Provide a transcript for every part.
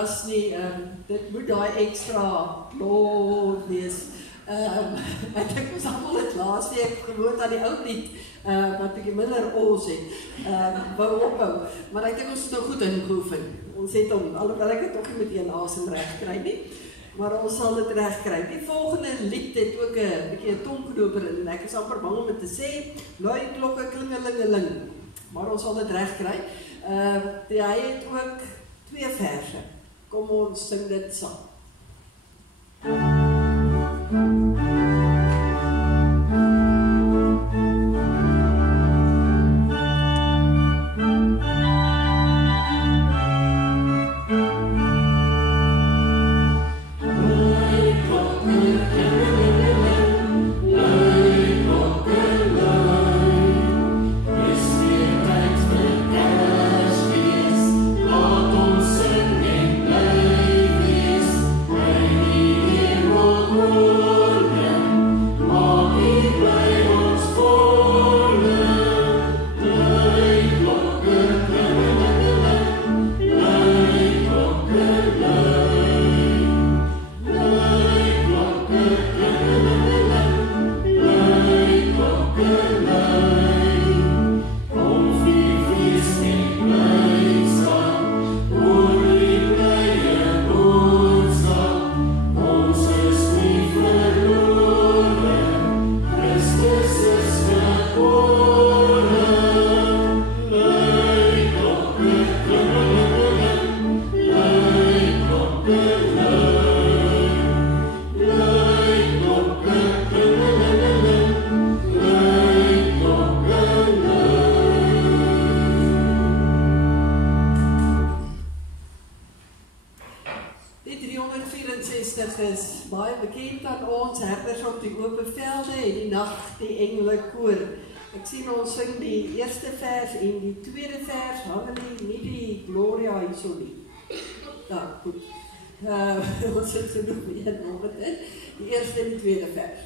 was nie, dit moet daai extra blond wees. Ek dink ons allemaal het laas week gewoond aan die ou lied, wat bietjie minder ons het, wou ophou. Maar ek dink ons het nou goed ingeoefen. Ons het hom, alhoewel ek het ook nie met een asem reg kry nie, maar ons sal dit reg kry. Die volgende lied het ook 'n bietjie 'n tongknoper in, en ek is amper bang om dit te sê, lui klokke klingelingeling, maar ons sal dit reg kry. Hy het ook 2 verse. Kom ons sing dit saam. Ek sien ons sing die eerste vers en die tweede vers, Hannelie, nie die Gloria hierso nie. Ja, goed. Ons sit so nog weer nog wat in. Die eerste en die tweede vers.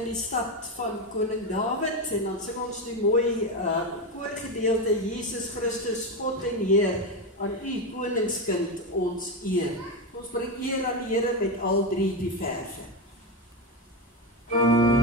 in die stad van Koning Dawid, en dan sing ons die mooi koorgedeelte, Jesus Christus, God en Heer, aan u koningskind ons eer. Ons bring eer aan die Here met al drie die verse. Amen.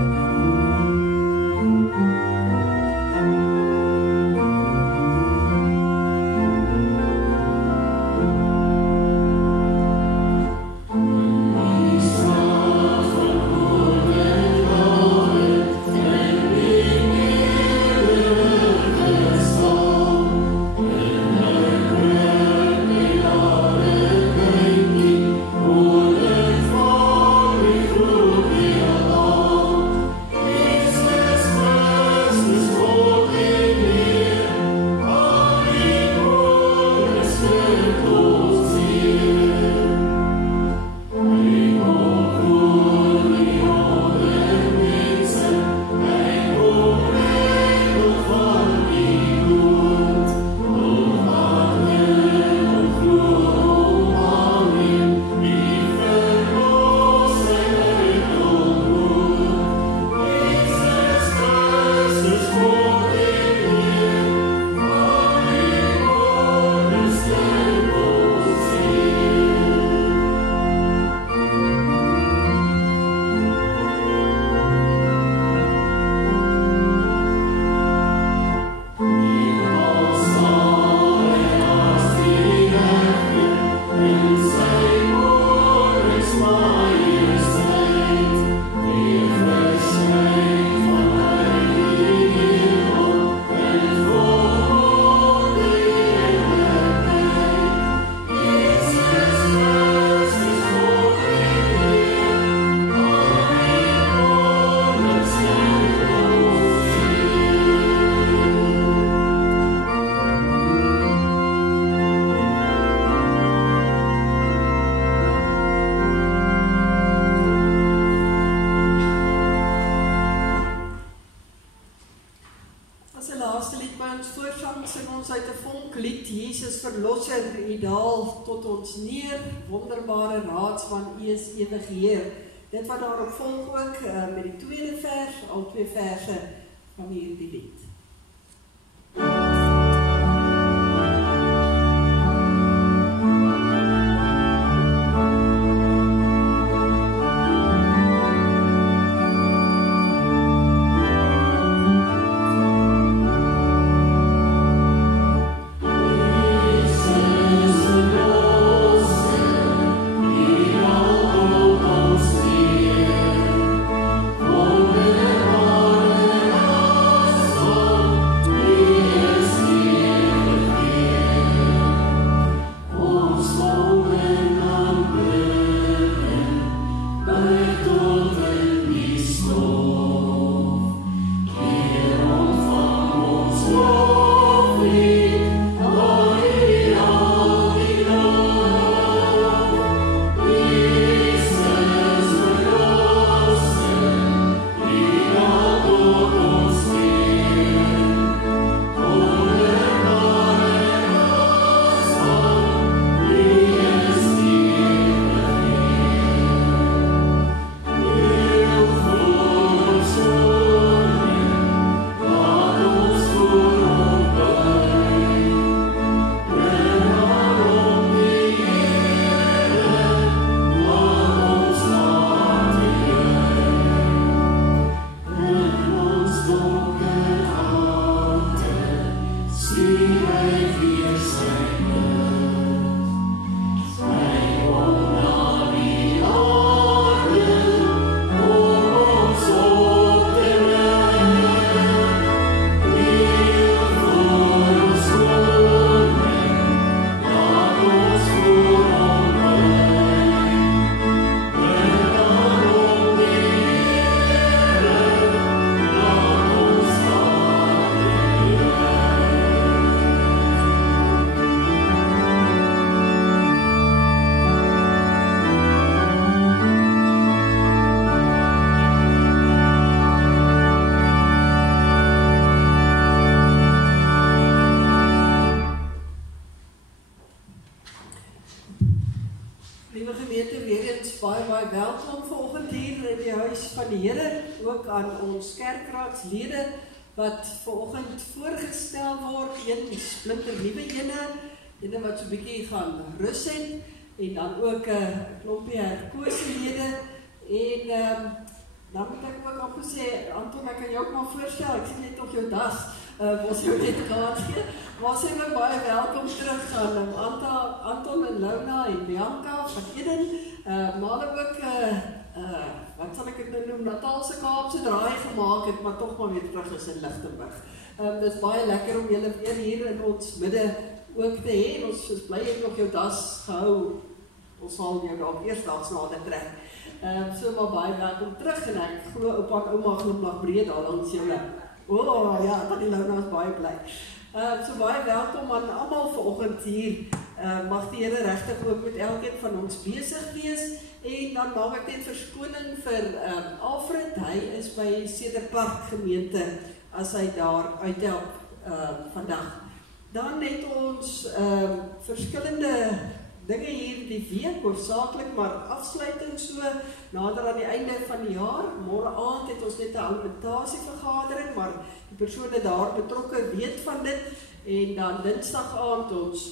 vanaand sing ons uit 'n vonklied, Jesus Verlosser, U daal tot ons neer, wonderbare raadsman, U is ewig Heer. Dit wat daarop volg ook met die tweede vers, al 2 verse van hierdie lied. Kerkraadslede wat vanoggend voorgestel word, een splinternuwe ene wat so 'n bietjie gaan rus het, en dan ook 'n klompie herkose lede, en dan moet ek ook al gesê, Anton, ek kan jou ook maar voorstel, ek sien net op jou das, was jou net kans gee, maar sê my baie welkom terug aan Anton en Lona en Bianca van Eden, maar ook wat sal ek dit nou noem, Natalse Kaapse draai gemaak het, maar toch maar weer terug is in Lichtenburg. Dit is baie lekker om julle weer hier in ons midde ook te hê. Ons is bly ek nog jou das gehou. Ons sal jou dalk eersdaags nader trek. So maar baie welkom terug, en ek glo oupa en ouma glimlag breed daar langs julle. Ja, dat die Lona is baie bly. So baie welkom aan almal vanoggend hier. Mag die Here regtig ook met elkeen van ons besig wees. En dan maak ek net verskoning vir Alfred, hy is by Cederpark gemeente, as hy daar uithelp vandag. Dan het ons verskillende dinge hier die week, hoofsaaklik maar afsluiting so, nader aan die einde van die jaar. Môre aand het ons net 'n oriëntasievergadering, maar die persone daar betrokke weet van dit, en dan Dinsdag aand ons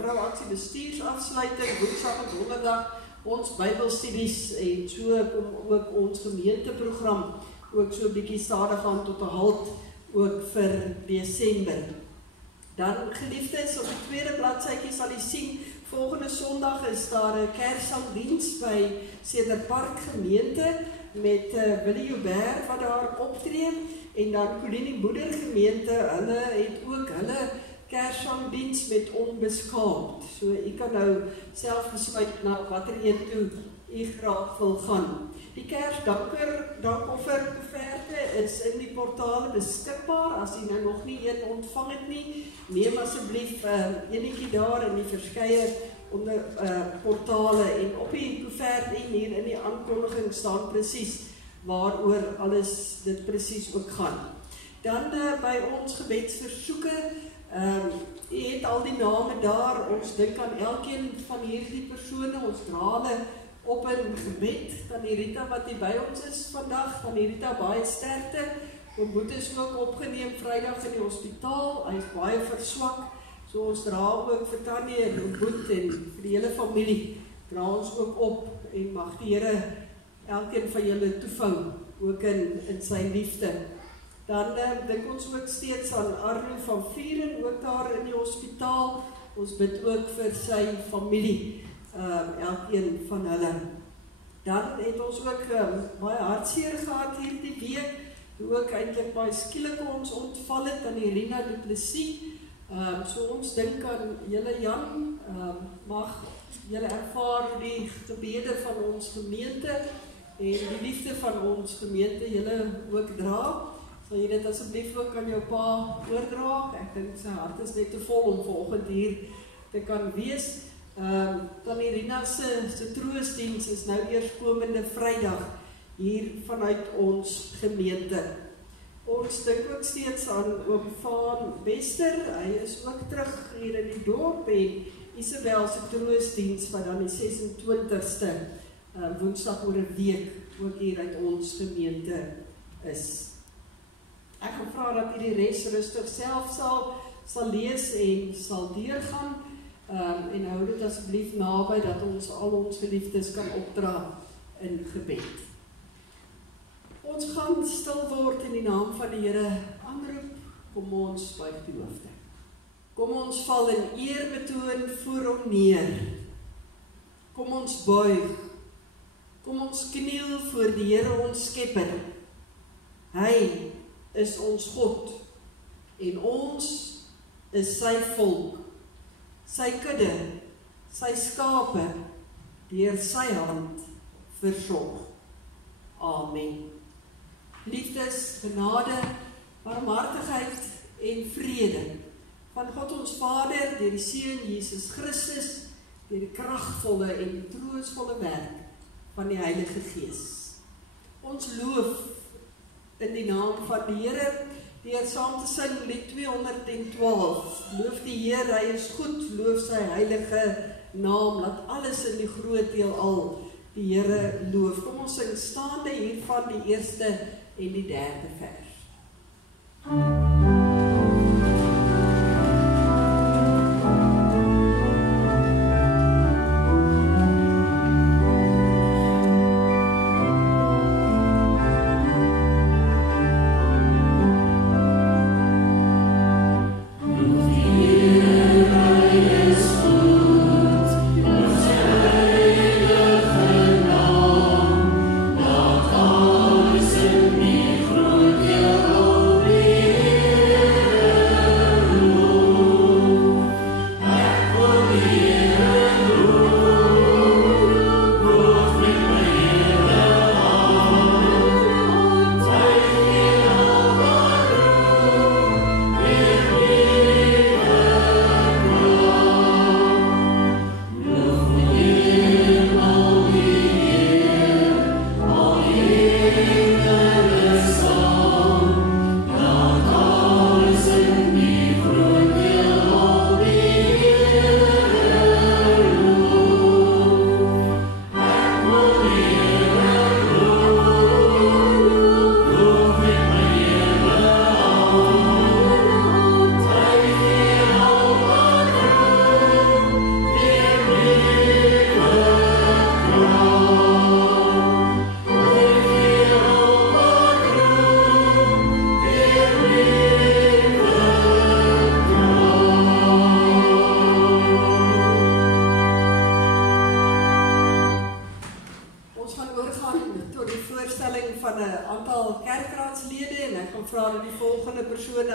vrouaksie bestuursafsluiting, Woensdag en Donderdag ons Bybelstudies, en so kom ook ons gemeenteprogram ook so 'n bietjie stadig aan tot 'n halt ook vir Desember. Dan geliefdes, op die tweede bladsytjie sal jy sien, volgende Sondag is daar 'n Kersangdiens by Cederpark gemeente met Willie Joubert wat daar optree, en dan Kolinie Boeder gemeente, hulle het ook hulle Kersangdiens met Onbeskaapt. So jy kan nou self besluit na watter een toe jy graag wil gaan. Die Kersdankofferkoeverte is in die portale beskikbaar. As jy nou nog nie een ontvang het nie, neem asseblief enetjie daar in die verskeie onder portale, en op die koevert en hier in die aankondiging staan presies waaroor alles dit presies ook gaan. Dan by ons gebedsversoeke, jy het al die name daar, ons dink aan elkeen van hierdie persone, ons dra hulle op in gebed. Tannie Rita wat hier by ons is vandag, Tannie Rita baie sterkte, oom Boet is ook opgeneem Vrydag in die hospitaal, hy is baie verswak, so ons dra ook vir Tannie en oom Boet en vir die hele familie, dra ons ook op en mag die Here elkeen van julle toevou, ook in sy liefde. Dan dink ons ook steeds aan Arno van Vieren, ook daar in die hospitaal. Ons bid ook vir sy familie, elkeen van hulle. Dan het ons ook baie hartseer gehad hierdie week, toe ook eintlik baie skielik ons ontval het aan die Rina Du Plessis. So ons dink aan julle Jan, mag julle ervaar die gebede van ons gemeente en die liefde van ons gemeente julle ook dra. Sal jy dit asseblief ook aan jou pa oordra? Ek dink sy hart is net te vol om vanoggend hier te kan wees. Tannie Rina se troosdiens is nou eerskomende Vrydag hier vanuit ons gemeente. Ons dink ook steeds aan oom Vaan Wester. Hy is ook terug hier in die dorp en Isabel se troosdiens wat dan die 26ste Woensdag oor 'n week ook hier uit ons gemeente is. Ek gaan vra dat jy die res rustig self sal lees en sal deurgaan en hou dit asseblief naby dat ons al ons geliefdes kan opdra in gebed. Ons gaan stil word in die naam van die Here aanroep, kom ons buig die hoofde. Kom ons val in eerbetoon voor hom neer. Kom ons buig. Kom ons kniel voor die Here ons Skepper. Hy is ons God en ons is sy volk, sy kudde, sy skape, deur sy hand versorg. Amen. Liefdes, genade, barmhartigheid en vrede van God ons Vader, deur die Seun Jesus Christus, deur die kragtvolle en troostvolle werk van die Heilige Gees. Ons loof in die naam van die Here, deur saam te sing lied 212. Loof die Here, hy is goed, loof sy heilige naam, laat alles in die groot heelal die Here loof. Kom ons sing staande hiervan die eerste en die derde vers.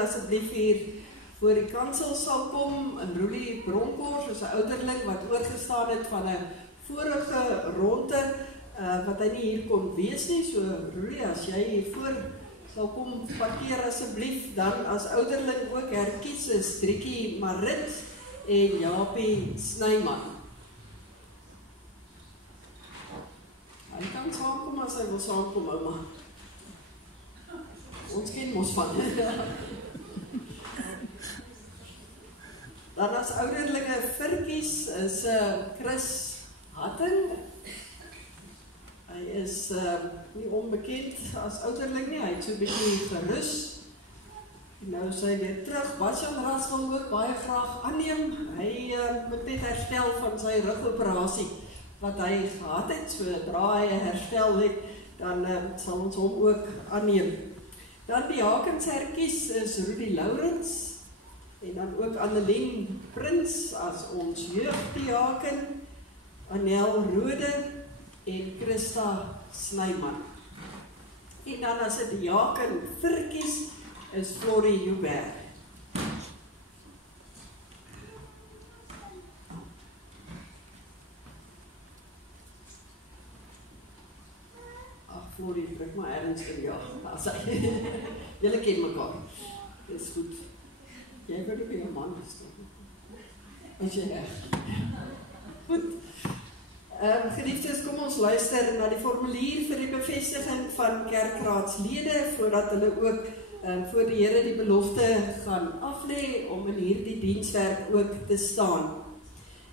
Asseblief hier voor die kansel sal kom, en Roelie Bronkhorst is 'n ouderling wat oorgestaan het van 'n vorige ronde wat hy nie hier kon wees nie. So Roelie, as jy hier voor sal kom parkeer asseblief, dan as ouderling ook herkies is Driekie Marit en Japie Snyman. Hy kan saamkom as hy wil saamkom, ouma. ons ken mos van. Dan as ouderlinge Virkies is Chris Hatting. Hy is nie onbekend as ouderling nie, hy het so 'n bietjie gerus. Nou is hy weer terug. Basjan Ras wil ook baie graag aanneem. Hy moet net herstel van sy rugoperasie wat hy gehad het. Sodra hy herstel het, dan sal ons hom ook aanneem. Dan die Hakens herkies is Rudy Lourens en dan ook Annelien Prins as ons jeugdiaken, Anel Rode en Christa Snyman. En dan as dit diaken Virkies is Florie Joubert. Florie, druk maar ergens in, ja. Julle ken mekaar. Dis goed. Jy wil ook jou man bestaan. Is jy reg? Goed. Geliefdes, kom ons luister na die formulier vir die bevestiging van kerkraadslede, voordat hulle ook voor die Here die belofte gaan aflê om in hierdie dienswerk ook te staan.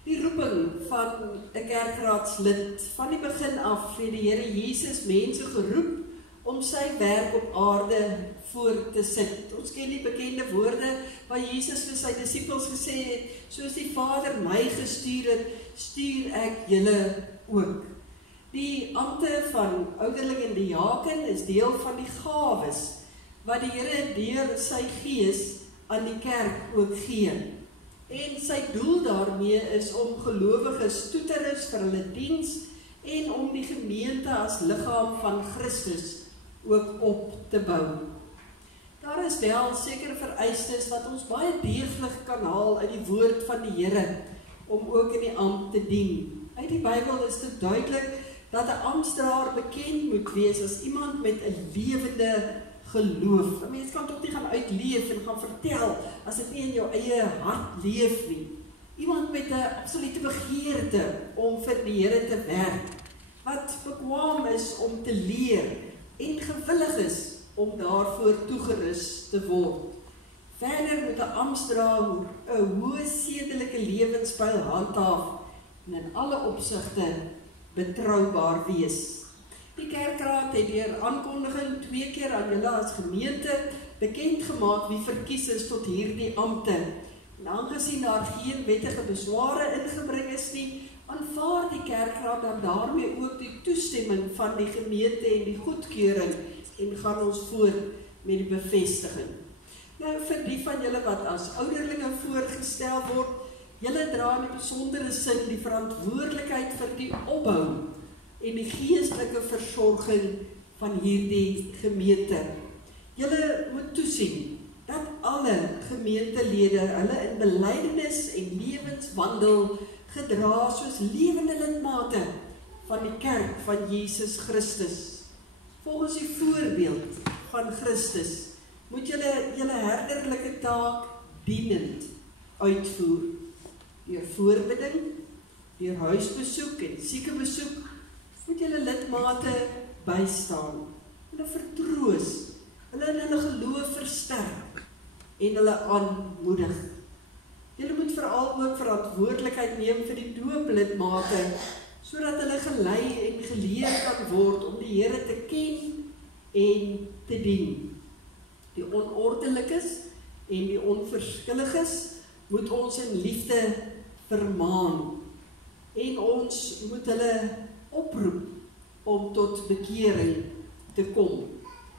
Die roeping van 'n kerkraadslid, van die begin af het die Here Jesus mense geroep om sy werk op aarde voor te sit. Ons ken die bekende woorde waar Jesus vir sy disippels gesê het, soos die Vader my gestuur het, stuur ek julle ook. Die ampte van ouderling en diaken is deel van die gawes wat die Here deur sy gees aan die kerk ook gee. En sy doel daarmee is om gelowiges toe te rus vir hulle diens en om die gemeente as liggaam van Christus ook op te bou. Daar is wel sekere vereistes wat ons baie deeglik kan haal uit die woord van die Here om ook in die ampt te dien. Uit die Bybel is dit duidelik dat 'n amptdraer bekend moet wees as iemand met 'n lewende geloof. 'n Mens kan toch nie gaan uitleef en gaan vertel as dit nie in jou eie hart leef nie. Iemand met 'n absolute begeerte om vir die Here te werk, wat bekwaam is om te leer en gewillig is om daarvoor toegerus te word. Verder moet 'n amptdraer 'n hoë sedelike lewenstyl handhaaf en in alle opsigte betroubaar wees. Die kerkraad het deur aankondiging 2 keer aan julle as gemeente bekend gemaak wie verkies is tot hierdie ampte. En aangesien daar geen wettige besware ingebring is nie, aanvaar die kerkraad dan daarmee ook die toestemming van die gemeente en die goedkeuring en gaan ons voort met die bevestiging. Nou vir die van julle wat as ouderlinge voorgestel word, julle dra in 'n besondere sin die verantwoordelikheid vir die opbou en die geestelike versorging van hierdie gemeente. Julle moet toesien dat alle gemeentelede hulle in belydenis en lewenswandel gedra soos lewende lidmate van die kerk van Jesus Christus. Volgens die voorbeeld van Christus moet julle herderlike taak dienend uitvoer. Deur voorbidding, deur huisbesoek en siekebesoek moet julle lidmate bystaan, hulle vertroos, hulle in hulle geloof versterk en hulle aanmoedig. Julle moet veral ook verantwoordelikheid neem vir die dooplidmate, sodat hulle gelei en geleer kan word om die Here te ken en te dien. Die onordelikes en die onverskilliges moet ons in liefde vermaan en ons moet hulle oproep om tot bekering te kom.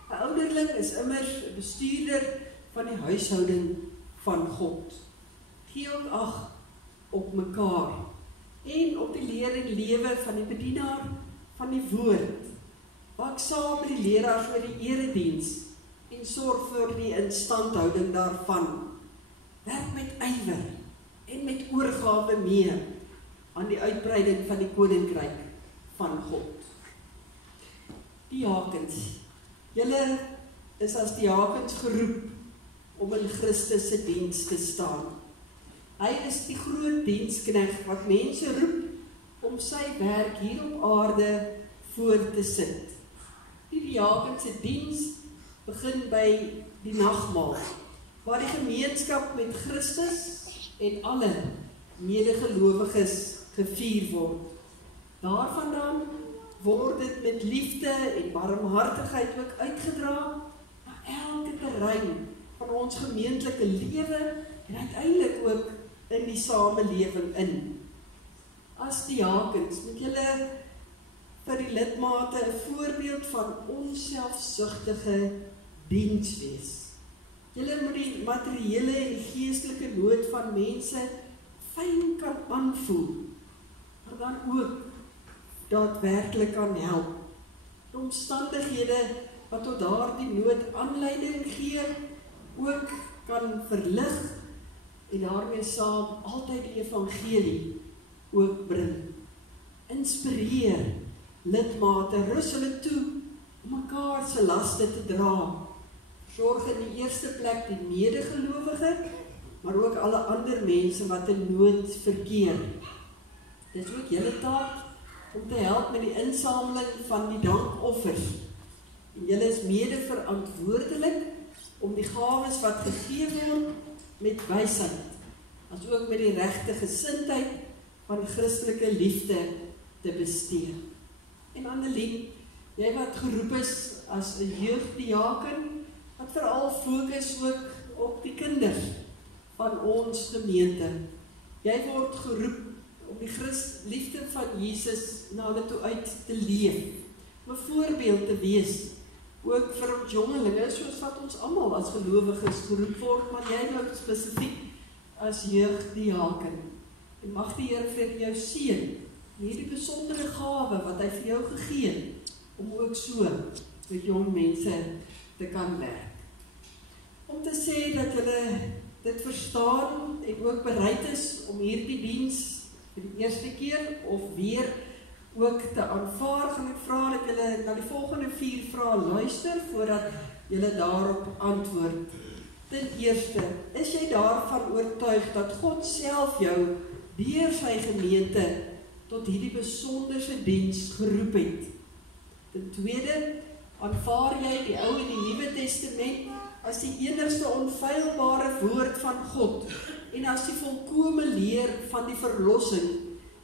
'n Ouderling is immers 'n bestuurder van die huishouding van God. Gee ook ag op mekaar en op die leer en lewe van die bedienaar van die woord. Waak saam met die leraars oor die erediens en sorg vir die instandhouding daarvan. Werk met ywer en met oorgawe mee aan die uitbreiding van die koninkryk van God. Diakens, julle is as diakens geroep om in Christus se diens te staan. Hy is die groot diensknegt wat mense roep om sy werk hier op aarde voor te sit. Die diakens se diens begin by die nagmaal, waar die gemeenskap met Christus en alle medegelowiges gevier word. Daarvandaan word dit met liefde en barmhartigheid ook uitgedra na elke terrein van ons gemeentelike lewe en uiteindelik ook in die samelewing in. As diakens moet julle vir die lidmate 'n voorbeeld van onselfsugtige diens wees. Julle moet die materiële en die geestelike nood van mense fyn kan aanvoel, maar dan ook daadwerklik kan help. Die omstandighede wat tot daardie nood aanleiding gee, ook kan verlig en daarmee saam altyd die evangelie ook bring. Inspireer lidmate, rus hulle toe om mekaar se laste te dra. Sorg in die eerste plek die medegelowige, maar ook alle ander mense wat in nood verkeer. Dit is ook julle taak om te help met die insameling van die dankoffers. En julle is mede verantwoordelik om die gawes wat gegee word met wysheid, as ook met die regte gesindheid van Christelike liefde te bestee. En Annelien, jy wat geroep is as 'n jeugdiaken, wat veral fokus ook op die kinders van ons gemeente. Jy word geroep om die liefde van Jesus na hulle toe uit te leef, om 'n voorbeeld te wees, ook vir ons jongelinge, soos wat ons almal as gelowiges geroep word, maar jy nou spesifiek as jeugdiaken. En mag die Here vir jou seën, hierdie besondere gawe wat hy vir jou gegee het, om ook so met jong mense te kan werk. Om te sê dat hulle dit verstaan en ook bereid is om hierdie diens vir die eerste keer of weer ook te aanvaar, gaan ek vra dat julle na die volgende 4 vrae luister voordat julle daarop antwoord. Ten eerste, is jy daarvan oortuig dat God self jou deur sy gemeente tot hierdie besonderse diens geroep het? Ten tweede, aanvaar jy die Ou en die Nuwe Testament as die enigste onfeilbare woord van God en as die volkome leer van die verlossing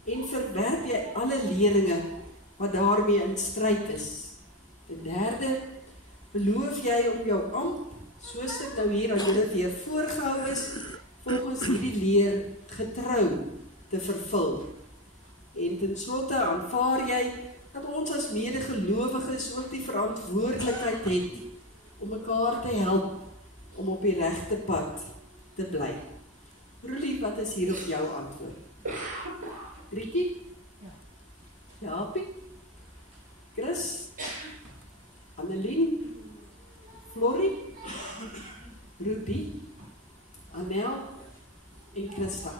en verwerp jy alle leringe wat daarmee in stryd is? Ten derde, beloof jy om jou ampt, soos dit nou hier aan julle weer voorgehou is, volgens hierdie leer getrou te vervul? En ten slotte, aanvaar jy dat ons as medegelowiges ook die verantwoordelikheid het om mekaar te help om op die regte pad te bly? Roelie, wat is hier op jou antwoord? Riekie? Ja. Japie? Chris? Annelien? Florie? Ruby? Anel? En Christa?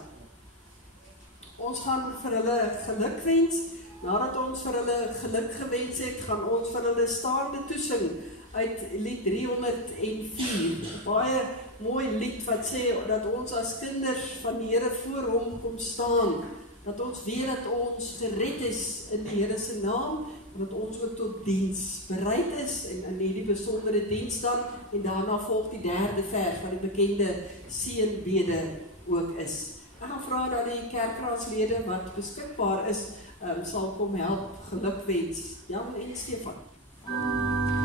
Ons gaan vir hulle geluk wens. Nadat ons vir hulle geluk gewens het, gaan ons vir hulle staande toesing uit lied 304. Baie mooi lied wat sê dat ons as kinders van die Here voor hom kom staan, dat ons weet dat ons gered is in die Here se naam, en dat ons ook tot diens bereid is en in hierdie besondere diens dan, en daarna volg die 3de vers wat die bekende seënbede ook is. En dan vra dat die kerkraadslede wat beskikbaar is, sal kom help geluk wens. Jan en Stefan. Niemand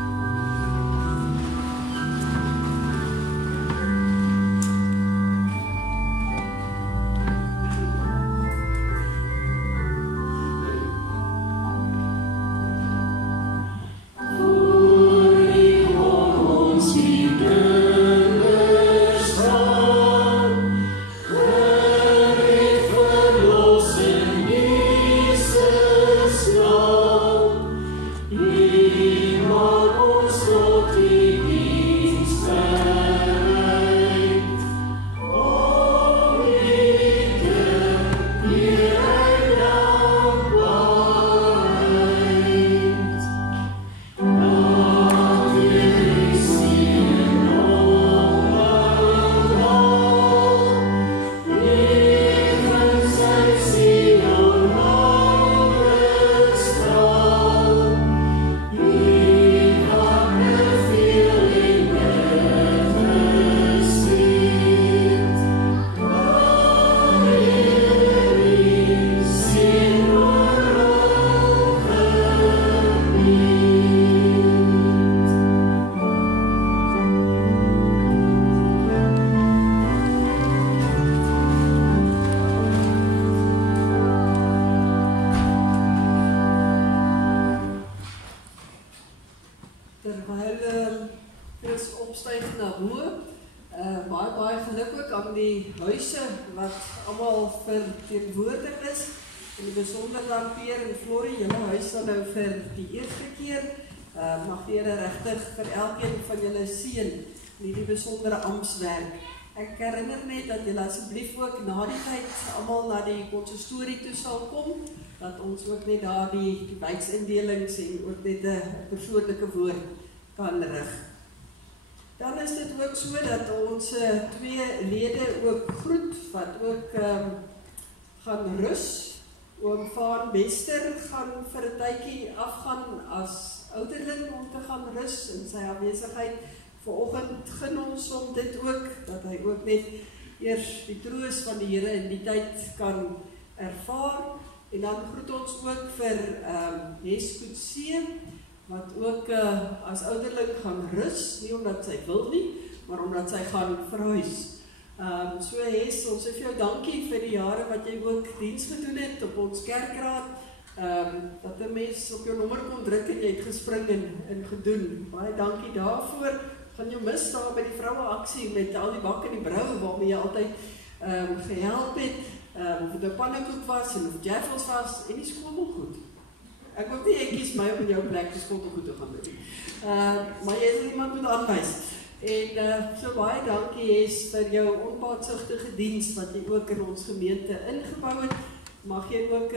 Terwyl Chris opstyg na bo. Baie geluk ook aan die huise wat almal verteenwoordig is. In die besonder dan Peer en Florie, julle huis dan nou vir die eerste keer. Mag die Here regtig vir elkeen van julle seën in die besondere amptswerk. Ek herinner net dat julle asseblief ook na die tyd almal na die konsistorie toe sal kom, dat ons ook net daar die wijksindelings en ook net 'n persoonlike woord kan rig. Dan is dit ook so dat ons twee lede ook groet, wat ook gaan rus. Oom Vaan Bester gaan vir 'n tydjie afgaan as ouderling om te gaan rus in sy afwesigheid. Vanoggend gun ons om dit ook, dat hy ook net eers die troos van die Here in die tyd kan ervaar. En dan groet ons ook vir Hes Coetzee, wat ook as ouderling gaan rus, nie omdat sy wil nie, maar omdat sy gaan verhuis. So Hes, ons sê vir jou dankie vir die jare wat jy ook diens gedoen het op ons kerkraad, dat 'n mens op jou nommer kon druk en jy het gespring en gedoen. Baie dankie daarvoor. Gaan jou mis daar by die vroue aksie met al die bak en die brou waarmee jy altyd gehelp het, of dit 'n pannekoek was en of jaffels was en die skottelgoed. Ek hoop nie ek kies my om in jou plek die skottelgoed te gaan doen. Maar jy is iemand moet aanwys. En so baie dankie Hes vir jou onbaatsigtige diens wat jy ook in ons gemeente ingebou het. Mag jy ook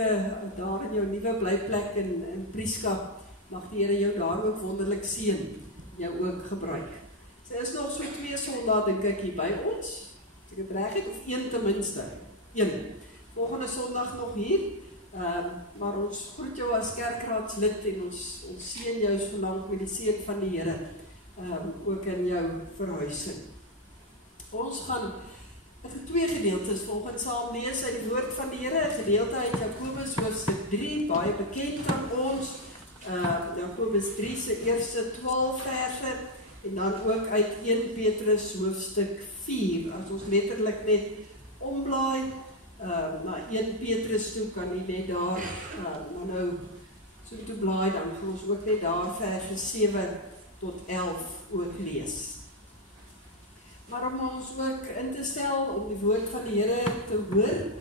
daar in jou nuwe blyplek in Prieska, mag die Here jou daar ook wonderlik seën, jou ook gebruik. Sy is nog so 2 sondae dink ek hier by ons. As ek het reg het, of 1 ten minste. 1. Volgende Sondag nog hier. Maar ons groet jou as kerkraadslid en ons seën jou solank met die seën van die Here. Ook in jou verhuising. Ons gaan 2 gedeeltes volgens saam lees uit die woord van die Here, 'n gedeelte uit Jakobus hoofstuk 3, baie bekend aan ons, Jakobus 3 se eerste 12 verse, en dan ook uit 1 Petrus hoofstuk 4, as ons letterlik net omblaai, na 1 Petrus toe, kan jy net daar, nou so toe blaai, dan gaan ons ook net daar verse 7 tot 11 ook lees. Maar om ons ook in te stel, om die woord van die Here te hoor,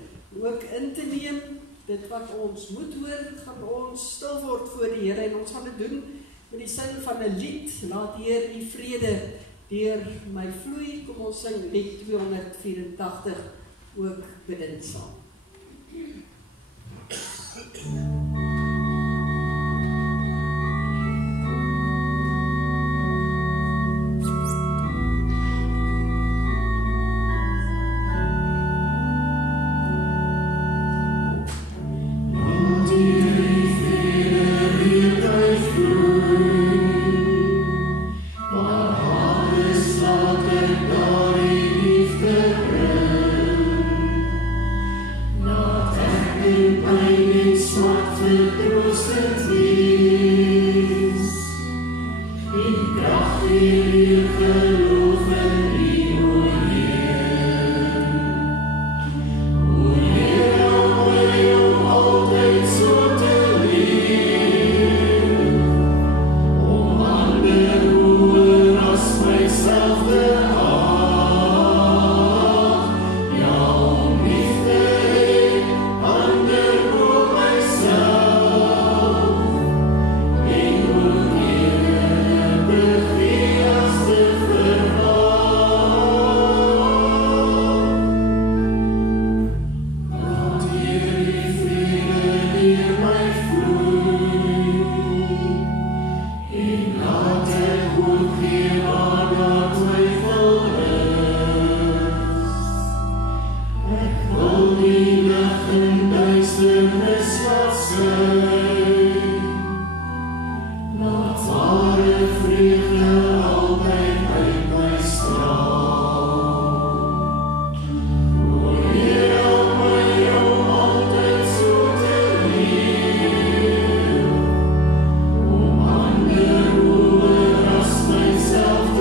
ook in te neem, dit wat ons moet hoor, gaan ons stil word voor die Here, en ons gaan dit doen met die sin van 'n lied, laat Heer die vrede deur my vloei. Kom ons sing lied 284 ook bedinsaam. Myself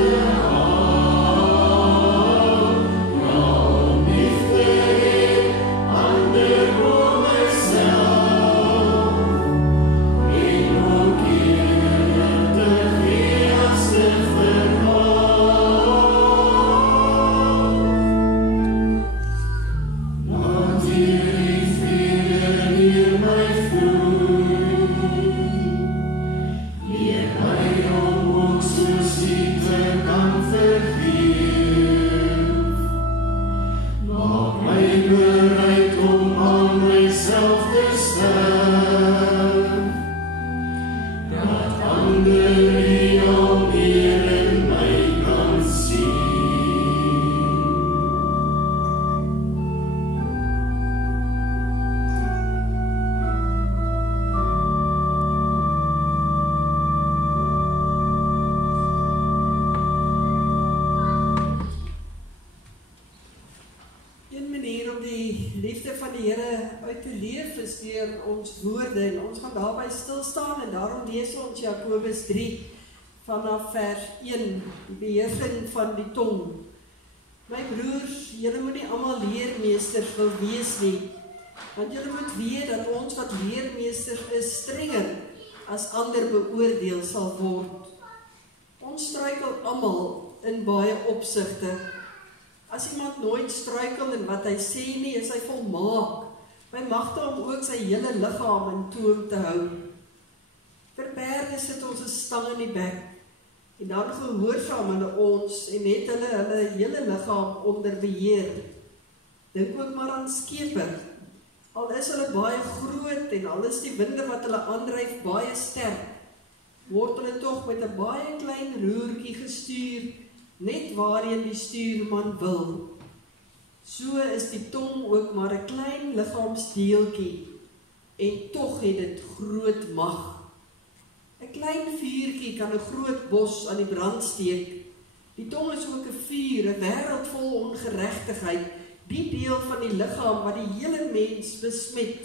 ons woorde en ons gaan daarby stil staan en daarom lees ons Jakobus 3 vanaf vers 1, die beheersing van die tong. My broers, julle moet nie almal leermeesters wil wees nie, want julle moet weet dat ons wat leermeesters is strenger as ander beoordeel sal word. Ons struikel almal in baie opsigte. As iemand nooit struikel in wat hy sê nie, is hy volmaak. By magte om ook sy hele liggaam in toom te hou. Vir perde sit ons 'n stang in die bek, en dan gehoorsaam hulle ons en het hulle hele liggaam onder beheer. Dink ook maar aan skepe. Al is hulle baie groot en al is die winde wat hulle aandryf baie sterk, word hulle tog met 'n baie klein roertjie gestuur, net waarheen die stuurman wil. So is die tong ook maar 'n klein liggaamsdeeltjie, en tog het dit groot mag. 'n Klein vuurtjie kan 'n groot bos aan die brand steek. Die tong is ook 'n vuur, 'n wêreld vol ongeregtigheid, die deel van die liggaam wat die hele mens besmet.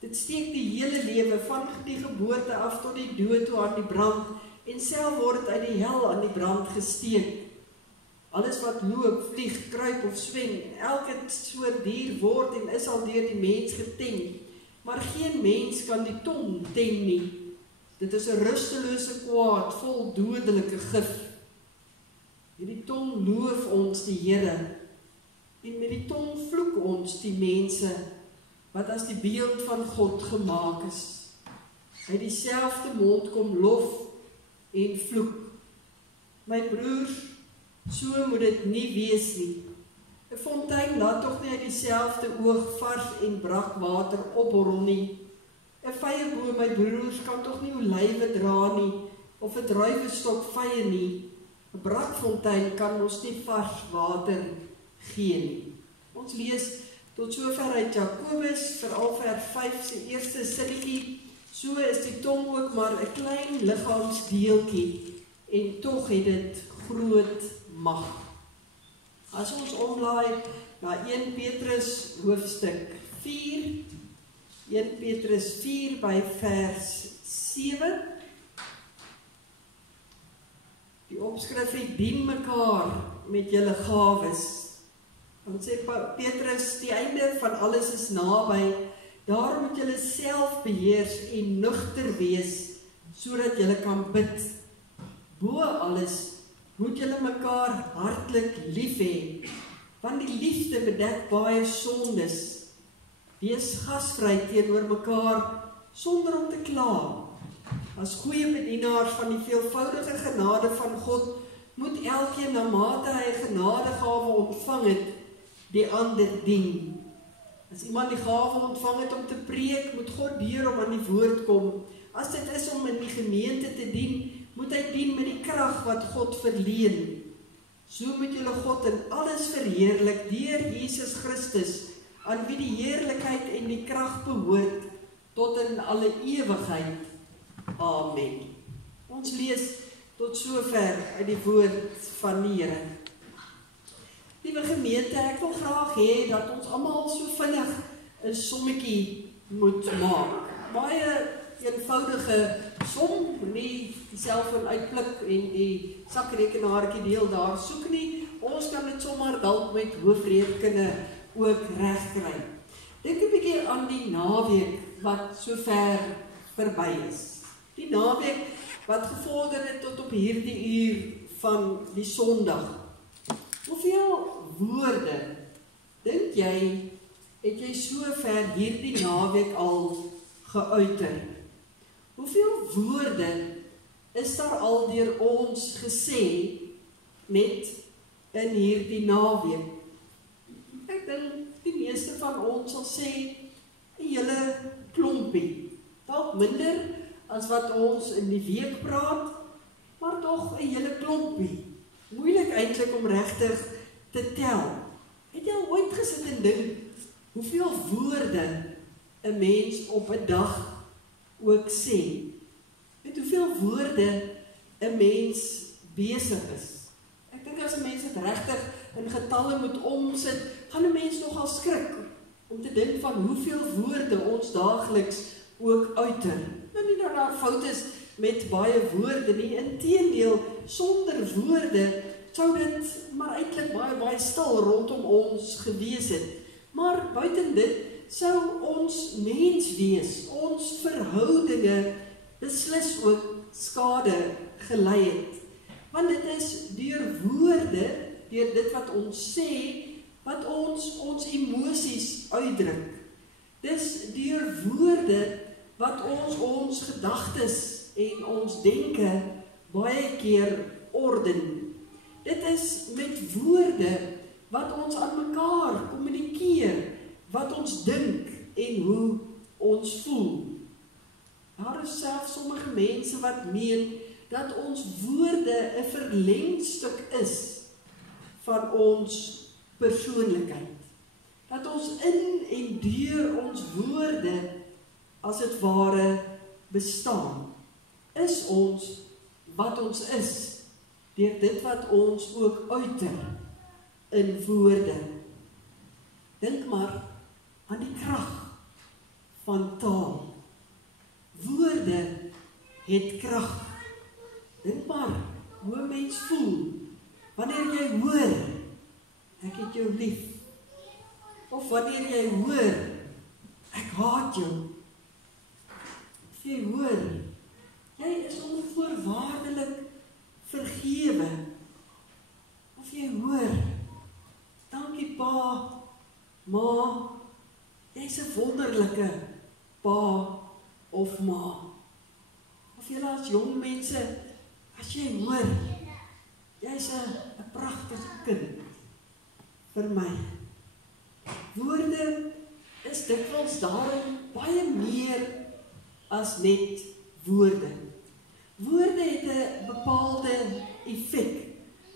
Dit steek die hele lewe van die geboorte af tot die dood toe aan die brand, en self word dit uit die hel aan die brand gesteek. Alles wat loop, vlieg, kruip of swem, elke soort dier word en is al deur die mens getem. Maar geen mens kan die tong tem nie. Dit is 'n rustelose kwaad, vol dodelike gif. Hierdie tong loof ons die Here, en met die tong vloek ons die mense, wat as die beeld van God gemaak is. Uit dieselfde mond kom lof en vloek. My broers, so moet dit nie wees nie. 'n Fontein laat tog nie uit dieselfde oog vars en brak water opborrel nie. 'n Vyeboom, my broers, kan tog nie olywe dra nie, of 'n druiwestok vye nie. 'n Brakfontein kan ons nie vars water gee nie. Ons lees tot sover uit Jakobus, veral vers 5 se eerste sinnetjie. So is die tong ook maar 'n klein liggaamsdeeltjie, en tog het dit groot mag. As ons omlaai na 1 Petrus hoofstuk 4, 1 Petrus 4 by vers 7. Die opskrif het dien mekaar met julle gawes. Dan sê Petrus, die einde van alles is naby, daarom moet julle self beheers en nugter wees, sodat julle kan bid. Bo alles moet julle mekaar hartlik lief hê, want die liefde bedek baie sondes. Wees gasvry teenoor mekaar sonder om te kla. As goeie bedienaars van die veelvoudige genade van God, moet elkeen na mate hy genadegawe ontvang het, die ander dien. As iemand die gawe ontvang het om te preek, moet God deur hom aan die woord kom. As dit is om in die gemeente te dien, moet hy dien met die krag wat God verleen. So moet julle God in alles verheerlik deur Jesus Christus, aan wie die heerlikheid en die krag behoort, tot in alle ewigheid. Amen. Ons lees tot sover uit die woord van die Here. Liewe gemeente, ek wil graag hê dat ons almal so vinnig 'n sommetjie moet maak. Baie eenvoudige som, nie die selfoon uitpluk en die sakrekenaartjie deel daar soek nie. Ons kan dit sommer dalk met hoofrekenings ook regkry. Dink 'n bietjie aan die naweek wat so ver verby is. Die naweek wat gevorder het tot op hierdie uur van die Sondag. Hoeveel woorde dink jy het jy so ver hierdie naweek al geuiter? Hoeveel woorde is daar al deur ons gesê net in hierdie naweek? Ek dink die meeste van ons sal sê 'n hele klompie. Dalk minder as wat ons in die week praat, maar tog 'n hele klompie. Moeilik eintlik om regtig te tel. Het jy al ooit gesit en dink hoeveel woorde 'n mens op 'n dag ook sê? Met hoeveel woorde 'n mens besig is? Ek dink as 'n mens dit regtig in getalle moet omsit, gaan 'n mens nogal skrik om te dink van hoeveel woorde ons daagliks ook uiter. Nou nie dat daar fout is met baie woorde nie, inteendeel, sonder woorde sou dit maar eintlik baie stil rondom ons gewees het. Maar buiten dit sou ons mens wees, ons verhoudinge beslis ook skade gelei het. Want dit is deur woorde, deur dit wat ons sê, wat ons emosies uitdruk. Dis deur woorde wat ons gedagtes en ons denke baie keer orden. Dit is met woorde wat ons aan mekaar kommunikeer, wat ons dink en hoe ons voel. Daar is selfs sommige mense wat meen dat ons woorde 'n verlengstuk is van ons persoonlikheid. Dat ons in en deur ons woorde as het ware bestaan. Is ons wat ons is, deur dit wat ons ook uiter in woorde. Dink maar aan die krag van taal. Woorde het krag. Dink maar hoe 'n mens voel wanneer jy hoor, ek het jou lief. Of wanneer jy hoor, ek haat jou. Of jy hoor, jy is onvoorwaardelik vergewe. Of jy hoor, dankie pa, ma, jy's 'n wonderlike pa of ma. Of jy as jong mense, as jy hoor, jy's 'n pragtige kind vir my. Woorde is dikwels daarin baie meer as net woorde. Woorde het 'n bepaalde effek.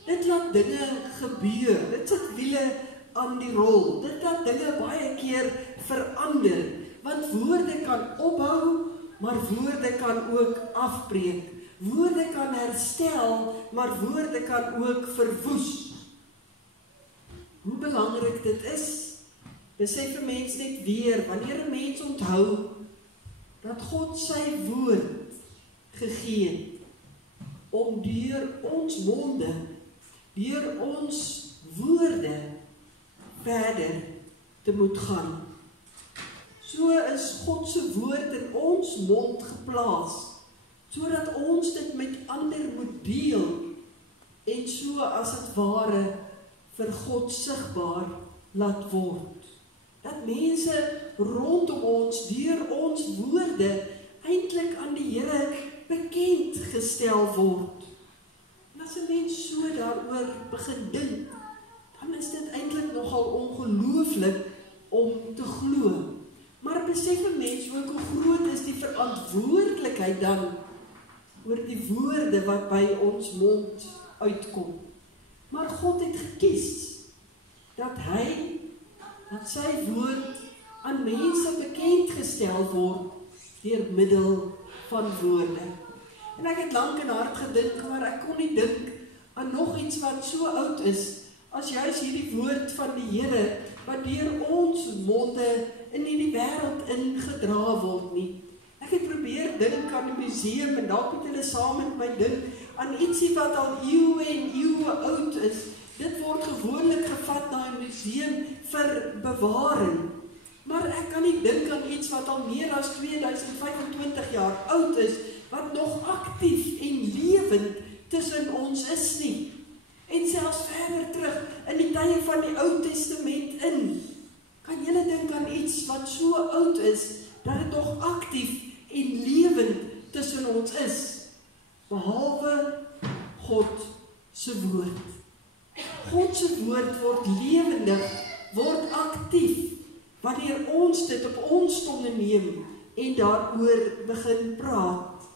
Dit laat dinge gebeur. Dit sit wiele aan die rol. Dit laat dinge baie keer verander. Want woorde kan opbou, maar woorde kan ook afbreek. Woorde kan herstel, maar woorde kan ook verwoes. Hoe belangrik dit is, besef 'n mens net weer, wanneer 'n mens onthou, dat God sy woord gegee het, om deur ons monde, deur ons woorde, verder te moet gaan. So is God se woord in ons mond geplaas, sodat ons dit met ander moet deel, en so as het ware vir God sigbaar laat word. Dat mense rondom ons, deur ons woorde, eintlik aan die Here bekend gestel word. En as 'n mens so daaroor begin dink, dan is dit eintlik nogal ongelooflik om te glo. Maar besef 'n mens ook hoe groot is die verantwoordelikheid dan oor die woorde wat by ons mond uitkom. Maar God het gekies dat sy woord aan mense bekend gestel word deur middel van woorde. En ek het lank en hard gedink, maar ek kon nie dink aan nog iets wat so oud is as juis hierdie woord van die Here wat deur ons monde in die wêreld ingedra word nie. Ek het probeer dink aan 'n museum en dalk moet hulle saam met my dink aan ietsie wat al eeue en eeue oud is. Dit word gewoonlik gevat na 'n museum vir bewaring. Maar ek kan nie dink aan iets wat al meer as 2025 jaar oud is, wat nog aktief en lewend tussen ons is nie. En selfs verder terug in die tye van die Ou Testament in. Kan julle dink aan iets wat so oud is, dat dit nog aktief en lewend tussen ons is? Behalwe God se woord. God se woord word lewendig, word aktief, wanneer ons dit op ons tonge neem en daaroor begin praat.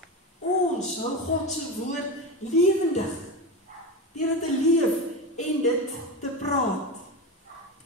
Ons hou God se woord lewendig, deur dit te leef en dit te praat.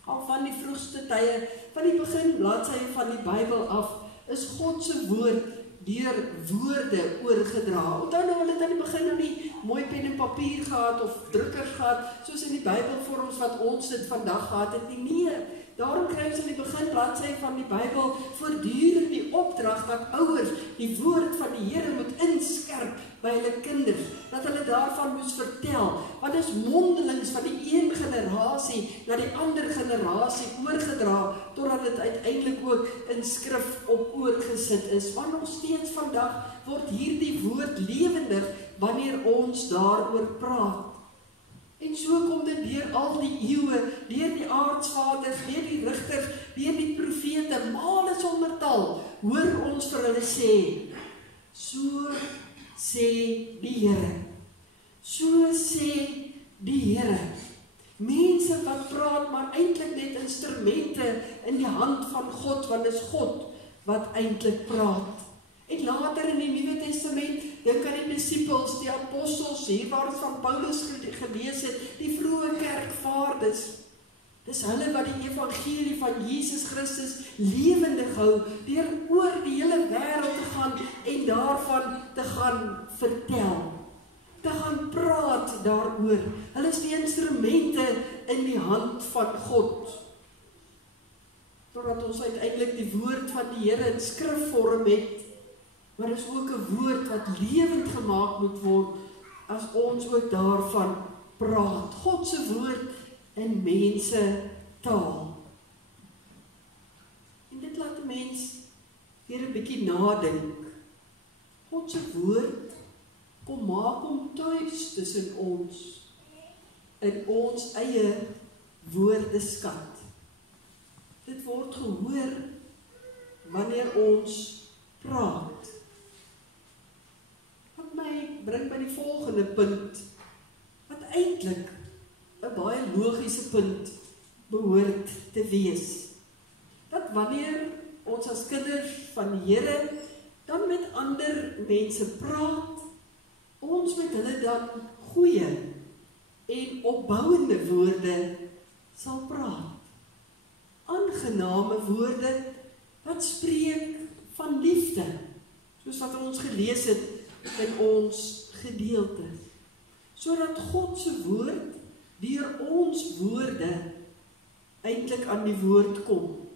Al van die vroegste tye, van die begin bladsye van die Bybel af, is God se woord deur woorde oorgedra. Onthou nou, hulle het aan die begin nou nie mooi pen en papier gehad of drukkers gehad, soos in die Bybelvorms wat ons dit vandag gehad het nie. Nee, daarom kry ons in die beginbladsy van die Bybel voortdurend die opdrag dat ouers die woord van die Here moet inskerp by hulle kinders, dat hulle daarvan moes vertel, want dit is mondelings van die een generasie na die ander generasie oorgedra, totdat dit uiteindelik ook in skrif op oorgesit is, want nog steeds vandag word hierdie woord lewendig wanneer ons daaroor praat. En so kom dit deur al die eeue, deur die aartsvaders, deur die rigters, deur die profete, male sonder tal, hoor ons vir hulle sê, so sê die Here, so sê die Here. Mense wat praat, maar eintlik net instrumente in die hand van God, want dit is God wat eintlik praat. En later in die Nuwe Testament, dink aan die disippels, die apostels, hier waar ons van Paulus gelees het, die vroeë kerkvaarders. Dis hulle wat die evangelie van Jesus Christus lewendig hou, deur oor die hele wêreld te gaan en daarvan te gaan vertel, te gaan praat daaroor. Hulle is die instrumente in die hand van God. Totdat ons uiteindelik die woord van die Here in skrifvorm het, maar is ook 'n woord wat lewend gemaak moet word, as ons ook daarvan praat. God se woord in mense taal. En dit laat 'n mens weer 'n bietjie nadink. God se woord kom maak hom tuis tussen ons, in ons eie woordeskat. Dit word gehoor wanneer ons praat. My bring by die volgende punt, wat eintlik 'n baie logiese punt behoort te wees. Dat wanneer ons as kinders van die Here dan met ander mense praat, ons met hulle dan goeie en opbouende woorde sal praat. Aangename woorde wat spreek van liefde, soos wat ons gelees het in ons gedeelte, sodat God se woord deur ons woorde eintlik aan die woord kom.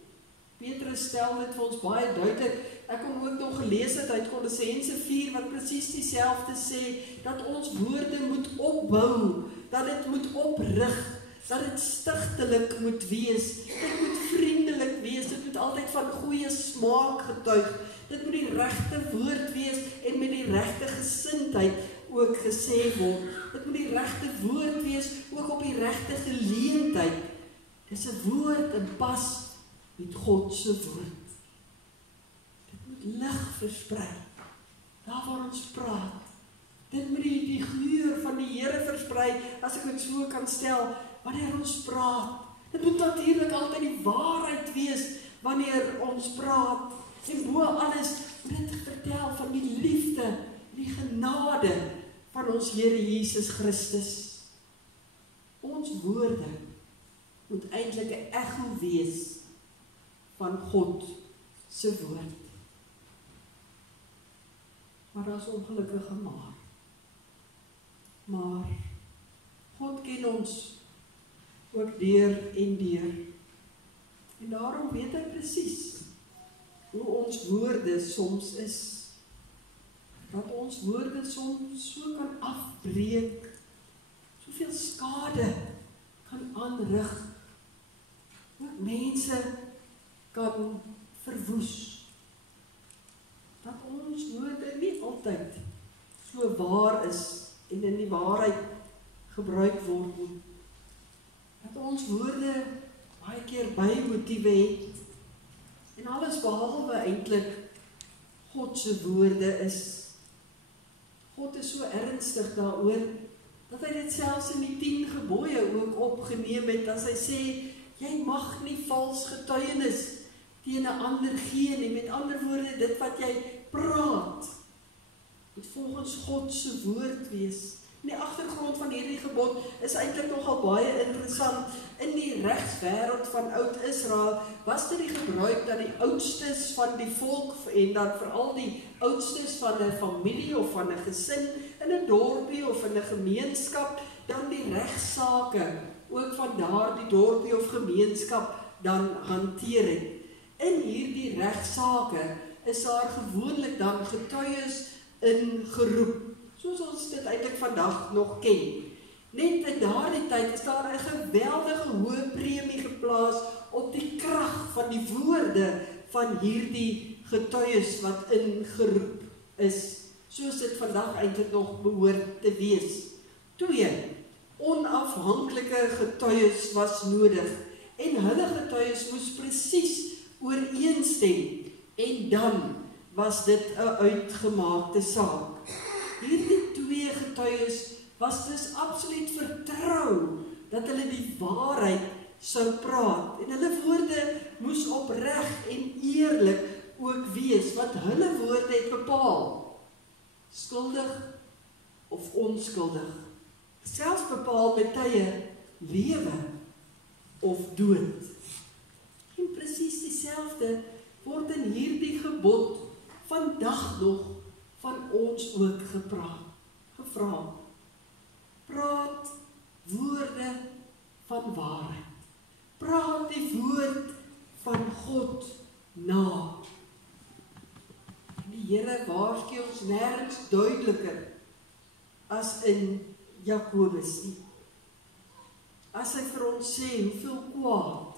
Petrus stel dit vir ons baie duidelik. Ek kon ook nog gelees het uit Kolossense 4 wat presies dieselfde sê, dat ons woorde moet opbou, dat dit moet oprig, dat dit stigtelik moet wees, dit moet vriendelik wees, dit moet altyd van goeie smaak getuig. Dit moet die regte woord wees en met die regte gesindheid ook gesê word. Dit moet die regte woord wees, ook op die regte geleentheid. Dis 'n woord in pas met God se woord. Dit moet lig versprei, daar waar ons praat. Dit moet die geur van die Here versprei, as ek dit so kan stel, wanneer ons praat. Dit moet natuurlik altyd die waarheid wees, wanneer ons praat. En bo alles moet dit vertel van die liefde, die genade van ons Here Jesus Christus. Ons woorde moet eintlik 'n ekko wees van God se woord. Maar dat is ongelukkige maar God ken ons ook deur en deur. En daarom weet hy presies hoe ons woorde soms is. Dat ons woorde soms so kan afbreek, soveel skade kan aanrig, ook mense kan verwoes. Dat ons woorde nie altyd so waar is en in die waarheid gebruik word nie. Dat ons woorde baie keer bymotiewe het, en alles behalwe eintlik God se woorde is. God is so ernstig daaroor, dat hy dit selfs in die 10 gebooie ook opgeneem het, as hy sê, jy mag nie vals getuienis teen 'n ander gee nie. Met ander woorde, dit wat jy praat, moet volgens God se woord wees. In die agtergrond van hierdie gebod is eintlik nogal baie interessant. In die regswêreld van Oud-Israel was dit die gebruik dat die oudstes van die volk en dan veral die oudstes van 'n familie of van 'n gesin in 'n dorpie of in 'n gemeenskap dan die regsaake ook van daardie dorpie of gemeenskap dan hanteer het. In hierdie regsaake is daar gewoonlik dan getuies ingeroep, soos ons dit eintlik vandag nog ken. Net in daardie tyd is daar 'n geweldige hoë premie geplaas op die krag van die woorde van hierdie getuies wat ingeroep is, soos dit vandag eintlik nog behoort te wees. 2. Onafhanklike getuies was nodig en hulle getuies moes presies ooreenstem en dan was dit 'n uitgemaakte saak. Hierdie 2 getuies was dus absoluut vertrou dat hulle die waarheid sou praat en hulle woorde moes opreg en eerlik ook wees, want hulle woorde het bepaal skuldig of onskuldig, selfs bepaal met tye lewe of dood. En presies dieselfde word in hierdie gebod vandag nog van ons ook gevra. Praat woorde van waarheid. Praat die woord van God na. En die Here waarsku ons nêrens duideliker as in Jakobus nie. As hy vir ons sê hoeveel kwaad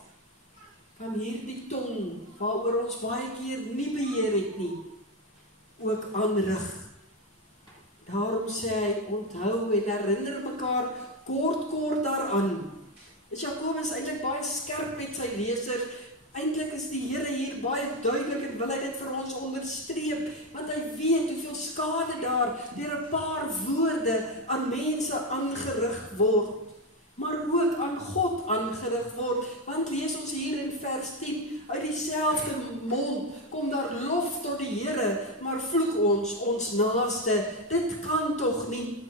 van hierdie tong waaroor ons baie keer nie beheer het nie, ook aanrig. Daarom sê hy, onthou en herinner mekaar kort daaraan. Is Jakobus eintlik baie skerp met sy lesers. Eintlik is die Here hier baie duidelik en wil hy dit vir ons onderstreep, want hy weet hoeveel skade daar deur 'n paar woorde aan mense aangerig word, maar ook aan God aangerig word, want lees ons hier in vers 10, uit dieselfde mond kom daar lof tot die Here, maar vloek ons naaste. Dit kan tog nie.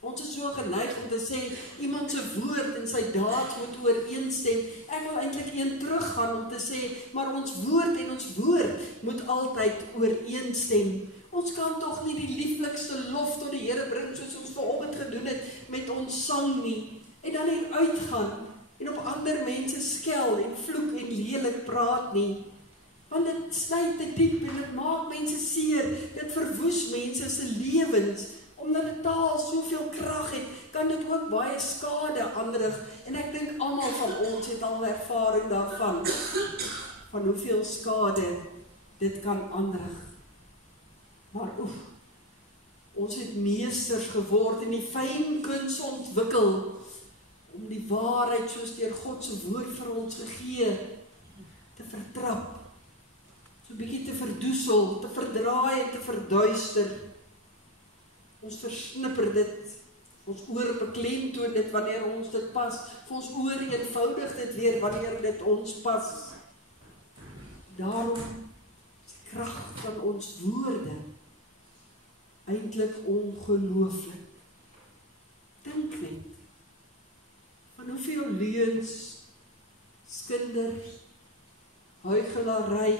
Ons is so geneig om te sê, iemand se woord en sy daad moet ooreenstem. Ek wil eintlik een teruggaan om te sê, maar ons woord en ons woord moet altyd ooreenstem. Ons kan tog nie die lieflikste lof tot die Here bring, soos ons vanoggend gedoen het met ons sang nie, en dan hier uitgaan, en op ander mense skel en vloek en lelik praat nie. Want dit sny te diep en dit maak mense seer, dit verwoes mense se lewens. Omdat die taal soveel krag het, kan dit ook baie skade aanrig. En ek dink almal van ons het al ervaring daarvan, van hoeveel skade dit kan aanrig. Maar ons het meesters geword en die fyn kuns ontwikkel, om die waarheid soos deur God se woord vir ons gegee, te vertrap, so 'n bietjie te verdoesel, te verdraai en te verduister. Ons versnipper dit, ons oor beklemtoon dit wanneer ons dit pas, vir ons oor eenvoudig dit weer wanneer dit ons pas. Daarom is die krag van ons woorde eintlik ongelooflik. Dink net, van hoeveel leuns, skinders, huichelarij,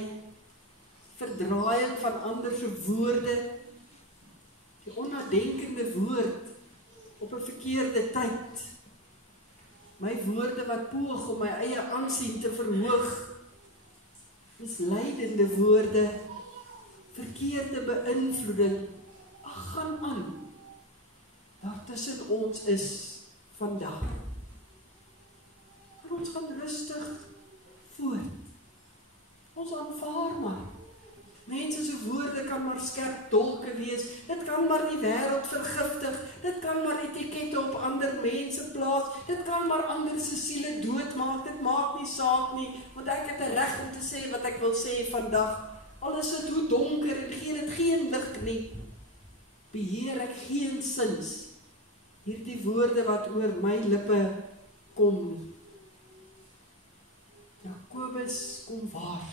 verdraaiing van ander se woorde, die onnadenkende woord op 'n verkeerde tyd, my woorde wat poog om my eie aansien te verhoog, misleidende woorde, verkeerde beïnvloeding, gaan aan, daar tussen ons is vandag. Maar ons gaan rustig voort. Ons aanvaar maar. Mense se woorde kan maar skerp dolke wees, dit kan maar die wêreld vergiftig, dit kan maar etikette op ander mense plaas, dit kan maar ander se siele doodmaak, dit maak nie saak nie, want ek het 'n reg om te sê wat ek wil sê vandag, al is dit hoe donker en gee dit geen lig nie, beheer ek geensins hierdie woorde wat oor my lippe kom. Jakobus kom waar.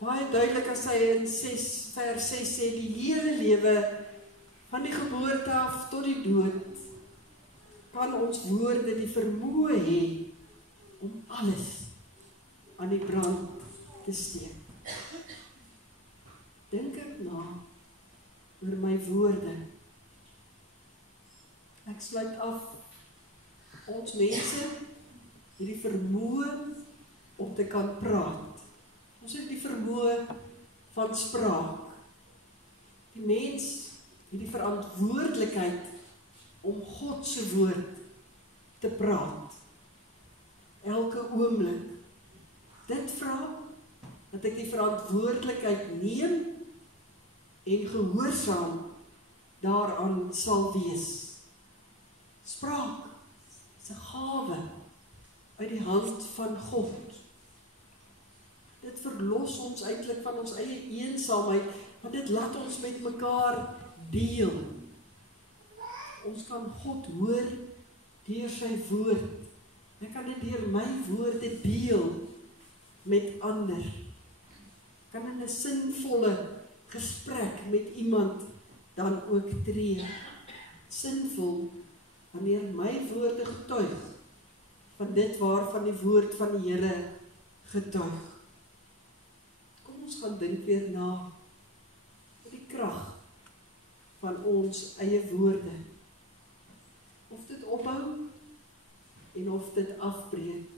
Baie duidelik as hy in vers 6 sê, die hele lewe Van die geboorte af tot die dood, kan ons woorde die vermoë hê om alles aan die brand te steek. Dink ek na oor my woorde. Ek sluit af, ons mense het die vermoë om te kan praat. Ons het die vermoë van spraak. Die mens het die verantwoordelikheid om God se woord te praat. Elke oomblik. Dit vra dat ek die verantwoordelikheid neem en gehoorsaam daaraan sal wees. Spraak is 'n gawe uit die hand van God. Dit verlos ons eintlik van ons eie eensaamheid, want dit laat ons met mekaar deel. Ons kan God hoor deur sy woord. Ek kan dit deur my woorde deel met ander. Ek kan in 'n sinvolle gesprek met iemand dan ook tree. Sinvol wanneer my woorde getuig van dit waarvan die woord van die Here getuig. Kom ons gaan dink weer na oor die krag van ons eie woorde. Of dit opbou en of dit afbreek.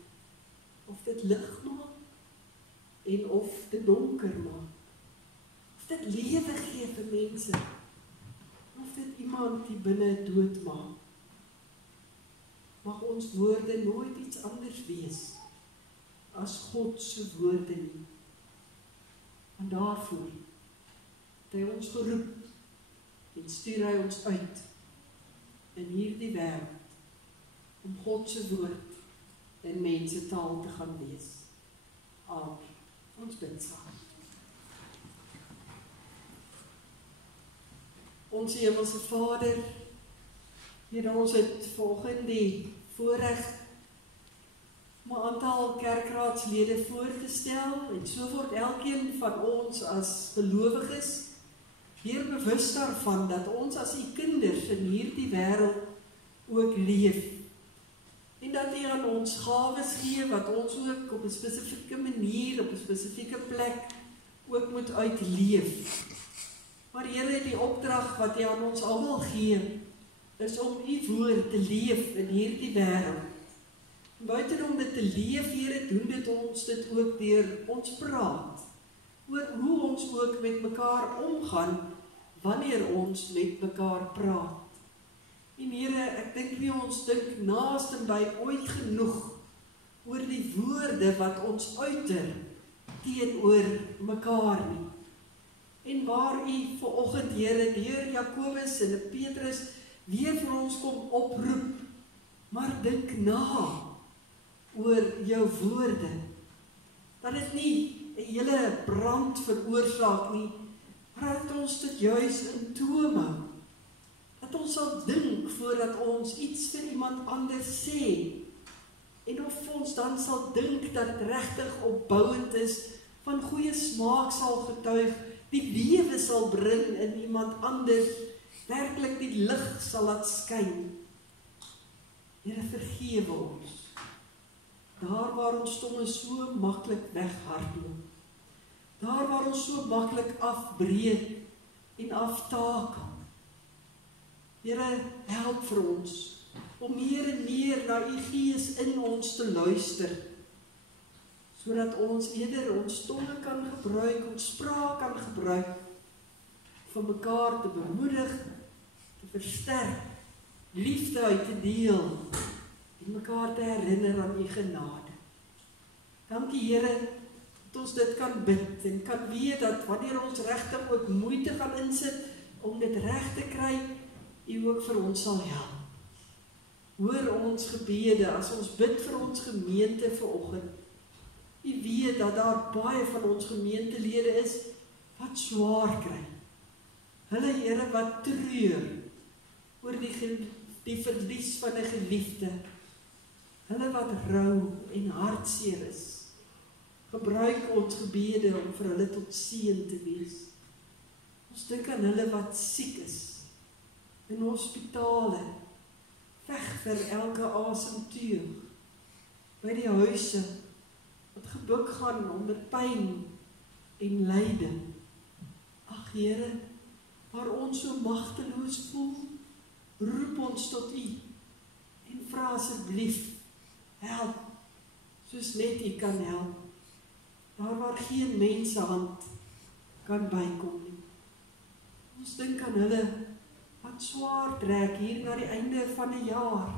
Of dit lig maak en of dit donker maak. Of dit lewe gee vir mense. Of dit iemand die binne dood maak. Mag ons woorde nooit iets anders wees as God se woorde nie. En daarvoor het hy ons geroep en stuur hy ons uit in hierdie wêreld om God se woord in mense taal te gaan lees. Amen. Ons bid saam. Ons Hemelse Vader, Here, ons het volgens die voorreg om 'n aantal kerkraadslede voor te stel, en so word elkeen van ons as gelowiges weer bewus daarvan dat ons as U kinders in hierdie wêreld ook leef. En dat U aan ons gawes gee wat ons ook op 'n spesifieke manier, op 'n spesifieke plek ook moet uitleef. Maar Here, die opdrag wat U aan ons almal gee, is om U woord te leef in hierdie wêreld. Buiten om dit te leef, Here, doen dit ons dit ook deur ons praat. Oor hoe ons ook met mekaar omgaan, wanneer ons met mekaar praat. En Here, ek dink nie ons dink naaste by ooit genoeg oor die woorde wat ons uiter teenoor mekaar nie. En waar U vanoggend, Here, deur Jakobus en Petrus weer vir ons kom oproep, maar dink na oor jou woorde, dat dit nie 'n hele brand veroorsaak nie, maar dat ons dit juis in toom hou. Dat ons sal dink voordat ons iets vir iemand anders sê, en of ons dan sal dink dat dit regtig opbouend is, van goeie smaak sal getuig, die lewe sal bring in iemand anders, werklik die lig sal laat skyn. Here, vergewe ons. Daar waar ons tonge so maklik weghardloop. Daar waar ons so maklik afbreek en aftakel. Here, help vir ons om meer en meer na U Gees in ons te luister, sodat ons eerder ons tonge kan gebruik, ons spraak kan gebruik, vir mekaar te bemoedig, te versterk, liefde uit te deel, en mekaar te herinner aan U genade. Dankie Here, dat ons dit kan bid, en kan weet dat wanneer ons regtig ook moeite gaan insit, om dit reg te kry, U ook vir ons sal help. Hoor ons gebede, as ons bid vir ons gemeente vanoggend. U weet dat daar baie van ons gemeentelede is, wat swaar kry. Hulle Here wat treur, oor die verlies van 'n geliefde. Hulle wat rou en hartseer is. Gebruik ons gebede om vir hulle tot seën te wees. Ons dink aan hulle wat siek is. in hospitale, weg vir elke asemteug, by die huise, wat gebuk gaan onder pyn en lyding. Ag Here, waar ons so magteloos voel, roep ons tot U en vra asseblief, help, soos net U kan help, daar waar geen menshand kan bykom nie. Ons dink aan hulle wat swaar trek hier na die einde van die jaar,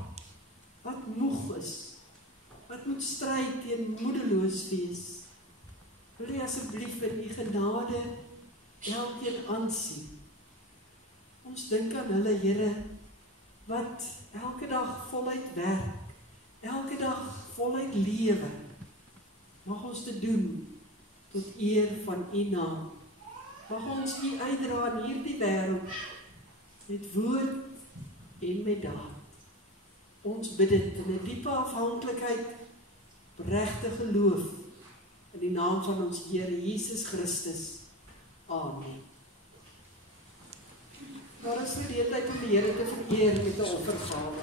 wat moeg is, wat moet stry teen moedeloos wees. Wil U asseblief in U genade elkeen aansien. Ons dink aan hulle, Here, wat elke dag voluit werk, elke dag voluit lewe. Mag ons dit doen tot eer van U naam. Mag ons U uitdra in hierdie wêreld met woord en met daad. Ons bid dit in 'n diepe afhanklikheid, regte geloof in die naam van ons Here Jesus Christus. Amen. Daar is geleentheid om die Here te vereer met 'n offergawe.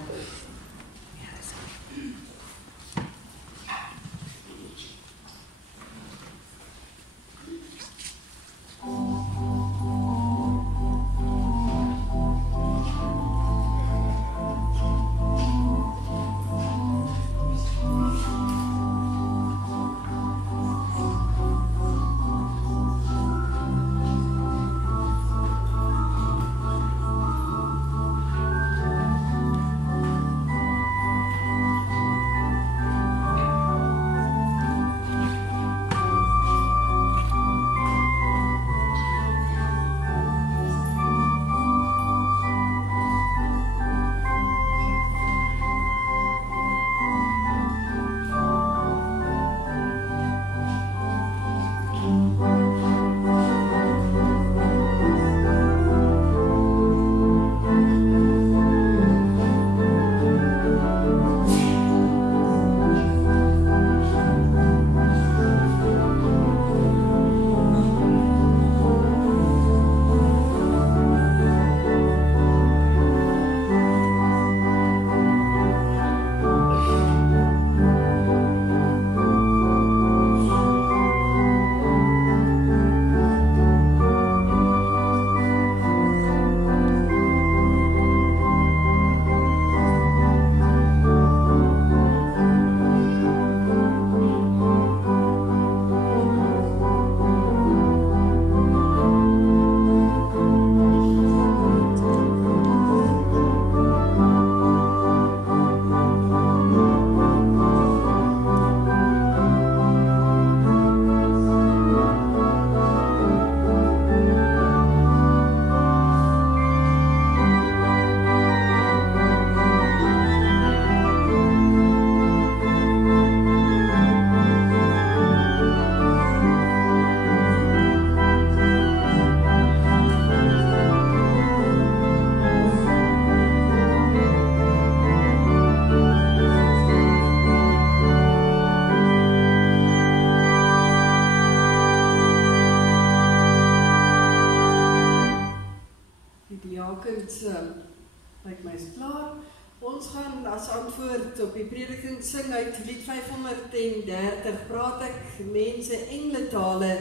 Lyk my is klaar. Ons gaan as antwoord op die prediking sing uit lied 530. Praat ek mense engletale,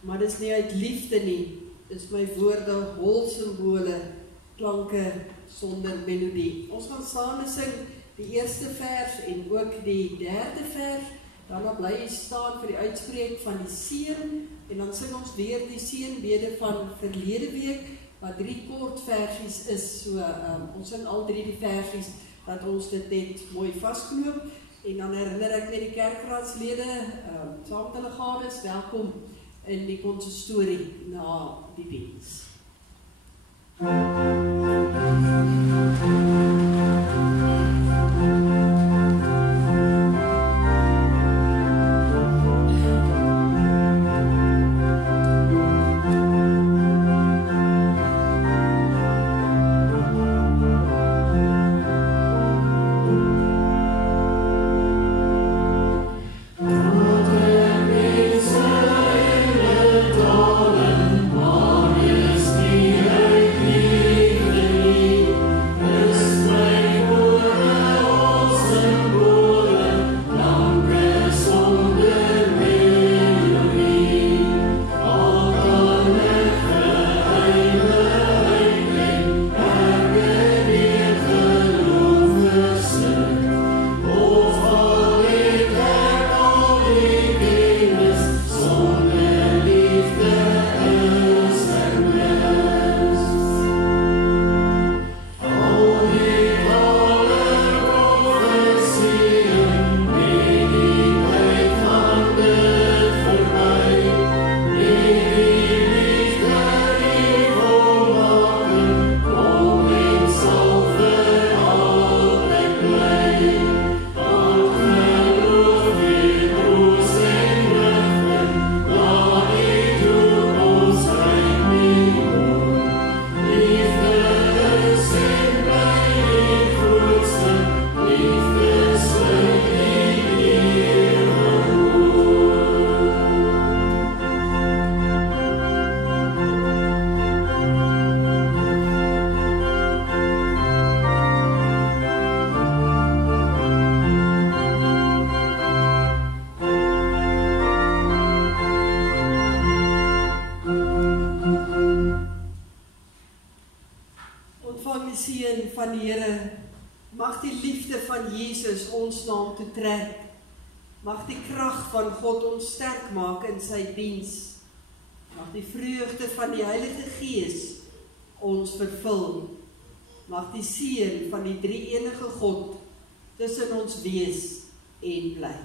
maar dis nie uit liefde nie. Dis my woorde hol simbole, klanke sonder melodie. Ons gaan saam sing die eerste vers en ook die derde vers. Daarna bly jy staan vir die uitspreek van die seën en dan sing ons weer die seënbede van verlede week, wat 3 kort versies is. So ons sing al 3 die versies, dat ons dit net mooi vasknoop. En dan herinner ek net die kerkraadslede, saam met hulle gades, welkom in die konsistorie na die diens. Dalen, maar is die uit liefde. van die Here, mag die liefde van Jesus ons na hom toe trek. Mag die krag van God ons sterk maak in sy diens. Mag die vreugde van die Heilige Gees ons vervul. Mag die seën van die drie-enige God tussen ons wees en bly.